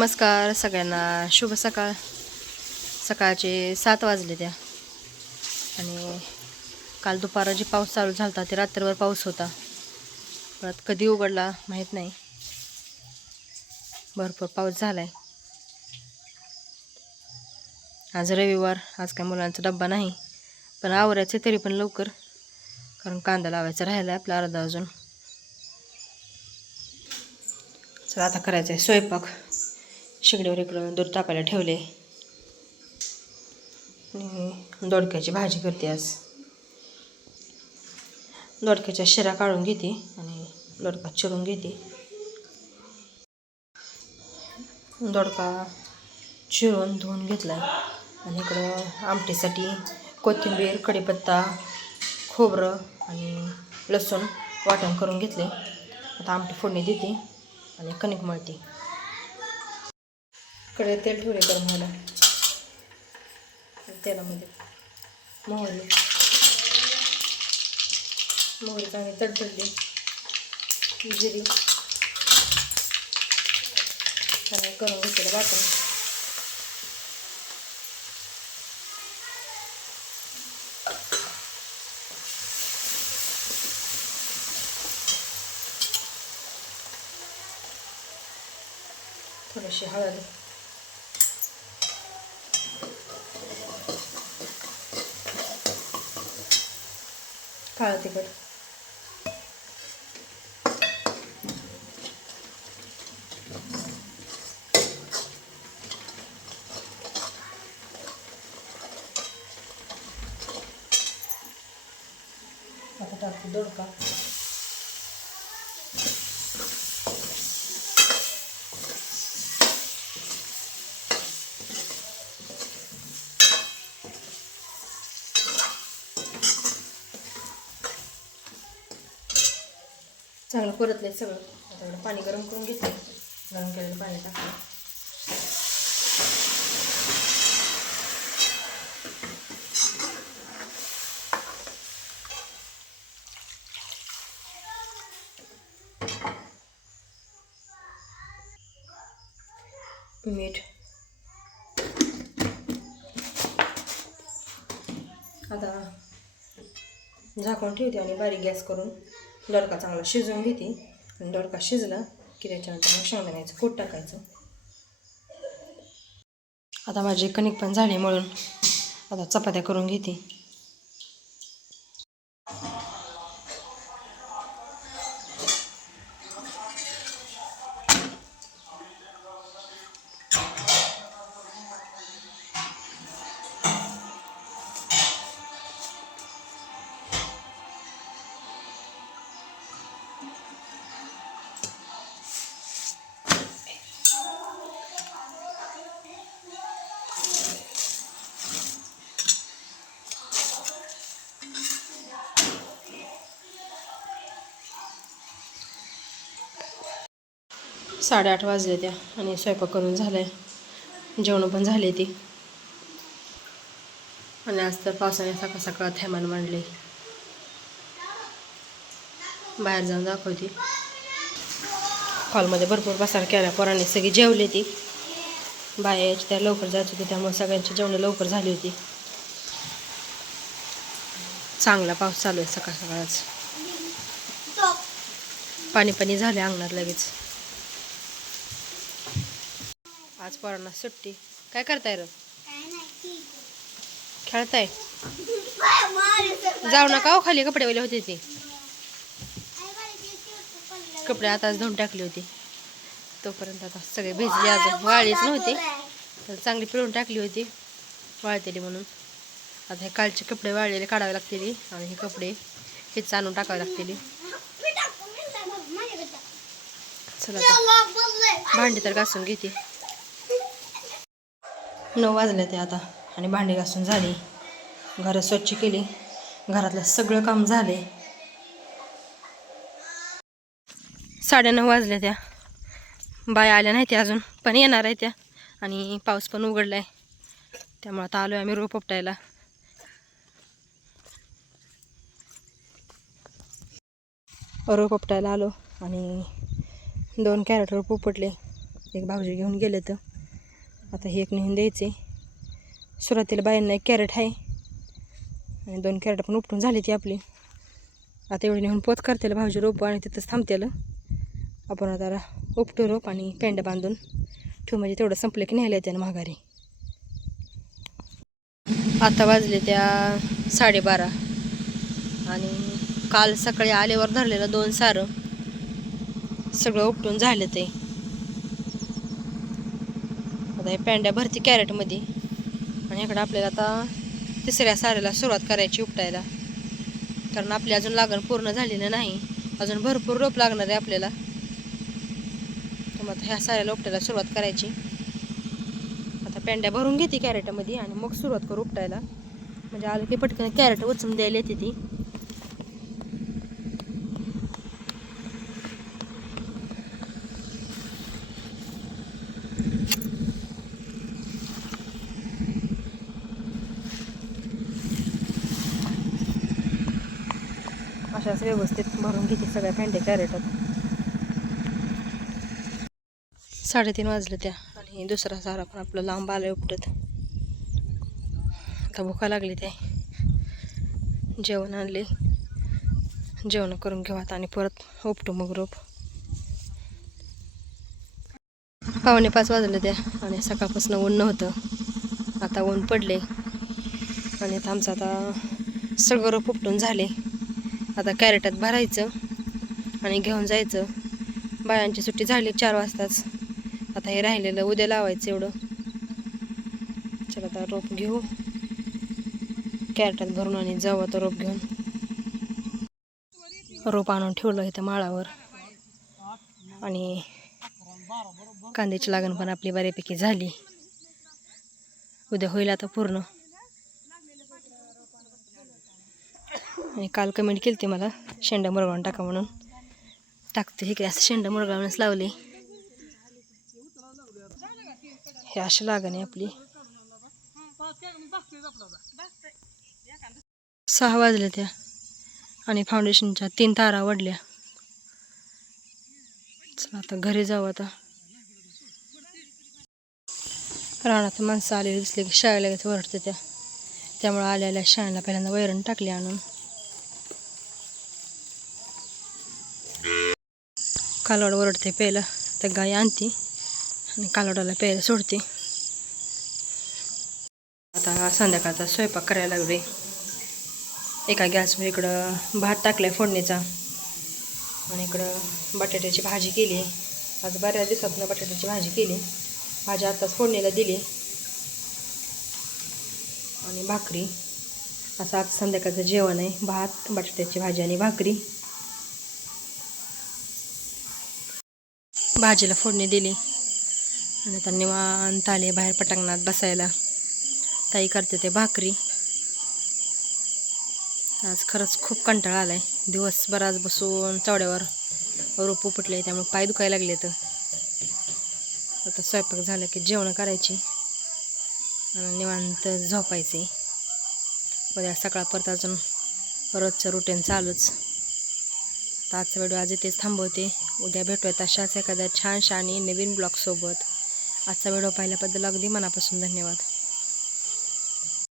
नमस्कार सगळ्यांना. शुभ सकाळ. सकाळचे सात वाजले त्या. आणि काल दुपारा जे पाऊस चालू झाला होता ते रात्रभर पाऊस होता. परत कधी उघडला माहीत नाही. भरपूर पाऊस झाला आहे आज रविवार आज काय मुलांचा डब्बा नाही. पण आवरायचं तरी पण लवकर. कारण कांदा लावायचा राहिला आहे आपला अर्धा अजून. चला आता करायचं आहे स्वयंपाक. शेगडीवर इकडं दूध तापायला ठेवले. आणि दोडक्याची भाजी करते आज. दोडक्याच्या शिरा काढून घेते आणि दोडका चिरून घेते. दोडका चिरून धुवून घेतला. आणि इकडं आमटीसाठी कोथिंबीर कढीपत्ता खोबरं आणि लसूण वाटण करून घेतले. आता आमटी फोडणी देते आणि कणिक मळते. कडे तेल ठेवले गरम व्हायला. तेलामध्ये. मोहरी. मोहरी चांगली तडतडली. जिरी. आणि गरम घेतलेलं वाटण थोडीशी हळद. பாகத்துக்கு അപ്പോൾ ഇതെടുക്കാം चांगलं परतले सगळं. आता एवढं पाणी गरम करून घेतलं गरम केलेलं पाणी टाकलं मीठ. आता झाकून ठेवते आणि बारीक गॅस करून. दोडका चांगला शिजवून घेते. आणि दोडका शिजला की त्याच्यानंतर मग शेंगदाण्याचं कूट टाकायचं. आता माझी कणिक पण झाली मळून. आता चपात्या करून घेते. साडेआठ वाजले त्या आणि स्वयंपाक करून झालाय. जेवण पण झाले ती. आणि आज तर पावसाने सकाळ सकाळ थैमान मांडले. बाहेर जाऊन दाखवते. हॉलमध्ये भरपूर पसार केला पोरांनी सगळी जेवली ती. बायाची त्या लवकर जात होती त्यामुळे सगळ्यांची जेवणं लवकर झाली होती. चांगला पाऊस चालू आहे सकाळ सकाळच. पाणी पाणी झाले अंगणात लगेच. आज पोरांना सुट्टी. काय करताय र? खेळताय? जाऊ नका हो खाली कपडे वले होते ते. कपडे आताच धुवून टाकली होती. तोपर्यंत आता सगळे भिजले अजून वाळीच नव्हती. तर चांगली पिळून टाकली होती वाळतेली म्हणून. आता हे कालचे कपडे वाळलेले काढावे लागतील आणि हे कपडे हेच आणून टाकावे लागतील. चला भांडी तर घासून घेते. नऊ वाजले ते आता आणि भांडी घासून झाली. घरं स्वच्छ केली. घरातलं सगळं काम झाले. साडेनऊ वाजल्या त्या. बाया आल्या नाही त्या अजून पण येणार आहे त्या. आणि पाऊस पण उघडला आहे त्यामुळे आता आलो आहे आम्ही रोप उपटायला. रोप उपटायला आलो आणि दोन कॅरेट रोप उपटले. एक भाऊजी घेऊन गेले तर. आता हे एक नेहून द्यायचे. सुरुवातीला बायांना एक कॅरेट आहे. आणि दोन कॅरेट पण उपटून झाली ती आपली. आता एवढी नेऊन पोत करतेला भाऊजी रोप आणि तिथंच थांबतेलं. आपण आता उपटू रोप आणि पेंड बांधून ठेवू. म्हणजे तेवढं संपलं की न्यायला येते ना माघारी. आता वाजले त्या साडेबारा. आणि काल सकाळी आल्यावर धरलेलं दोन सारं. सगळं उपटून झालं ते. आहे पेंड्या भरती कॅरेटमध्ये. आणि इकडं आपल्याला आता तिसऱ्या साऱ्याला सुरुवात करायची उपटायला. कारण आपली अजून लागण पूर्ण झालेलं नाही. अजून भरपूर रोप लागणार आहे आपल्याला. तर मग आता ह्या साऱ्याला उपटायला सुरुवात करायची. आता पेंड्या भरून घेते कॅरेटमध्ये आणि मग सुरुवात करू उपटायला. म्हणजे आलं की पटकन कॅरेट उचलून द्यायला येते ती. अशाच व्यवस्थित भरून घेते सगळ्या पेंड्या कॅरेटात. साडेतीन वाजले त्या आणि दुसरा सारा पण आपलं लांब आलं उपटत. आता भुका लागली ते जेवण आणले. जेवण करून घेऊ आता आणि परत उपटू मग रोप. पावणे पाच वाजले त्या आणि सकाळपासून ऊन नव्हतं. आता ऊन पडले आणि आता आमचं आता सगळं रोप उपटून झाले. आता कॅरेटात भरायचं आणि घेऊन जायचं. बायांची सुट्टी झाली चार वाजताच. आता हे राहिलेलं उद्या लावायचं एवढं. चला आता रोप घेऊ. कॅरेटात भरून आणि जाऊ आता रोप घेऊन. रोप आणून ठेवलं इथं माळावर. आणि कांद्याची लागण पण आपली बऱ्यापैकी झाली. उद्या होईल आता पूर्ण. आणि काल कमेंट केली ती मला शेंडा मुरगावून टाका म्हणून. टाकते हे काय असं शेंडा मुरगावूनच लावले. हे अशी लागण आहे आपली. सहा वाजल्या त्या आणि फाउंडेशनच्या तीन तारा वडल्या चला आता घरी जाऊ आता. राणात माणसं आलेली दिसली की शाळेला लगेच वरडते त्या. त्यामुळे आल्या आल्या शाळेला पहिल्यांदा वैरण टाकली आणून. कालवड ओरडते प्यायला तर गाय आणते आणि कालवडाला प्यायला सोडते. आता संध्याकाळचा स्वयंपाक करायला लागले एका गॅसवर इकडं भात टाकलाय फोडणीचा आणि इकडं बटाट्याची भाजी केली. आज बऱ्याच दिवसातनं बटाट्याची भाजी केली. भाजी आत्ताच फोडणीला दिली. आणि भाकरी. असं आज संध्याकाळचं जेवण आहे. भात बटाट्याची भाजी आणि भाकरी. भाजीला फोडणी दिली. आणि आता निवांत आले बाहेर पटांगणात बसायला. ताई करते ते भाकरी. आज खरंच खूप कंटाळा आलाय. दिवसभर आज बसून चवड्यावर रोप उपटले त्यामुळे पाय दुखायला लागले तर. आता स्वयंपाक झाला की जेवण करायची. आणि निवांत झोपायचे उद्या सकाळ परत अजून रोजचं रुटीन चालूच. तर आजचा व्हिडिओ आज इथेच थांबवते. उद्या भेटूयात तशाच एखाद्या छानशा आणि नवीन ब्लॉगसोबत. आजचा व्हिडिओ पाहिल्याबद्दल अगदी मनापासून धन्यवाद.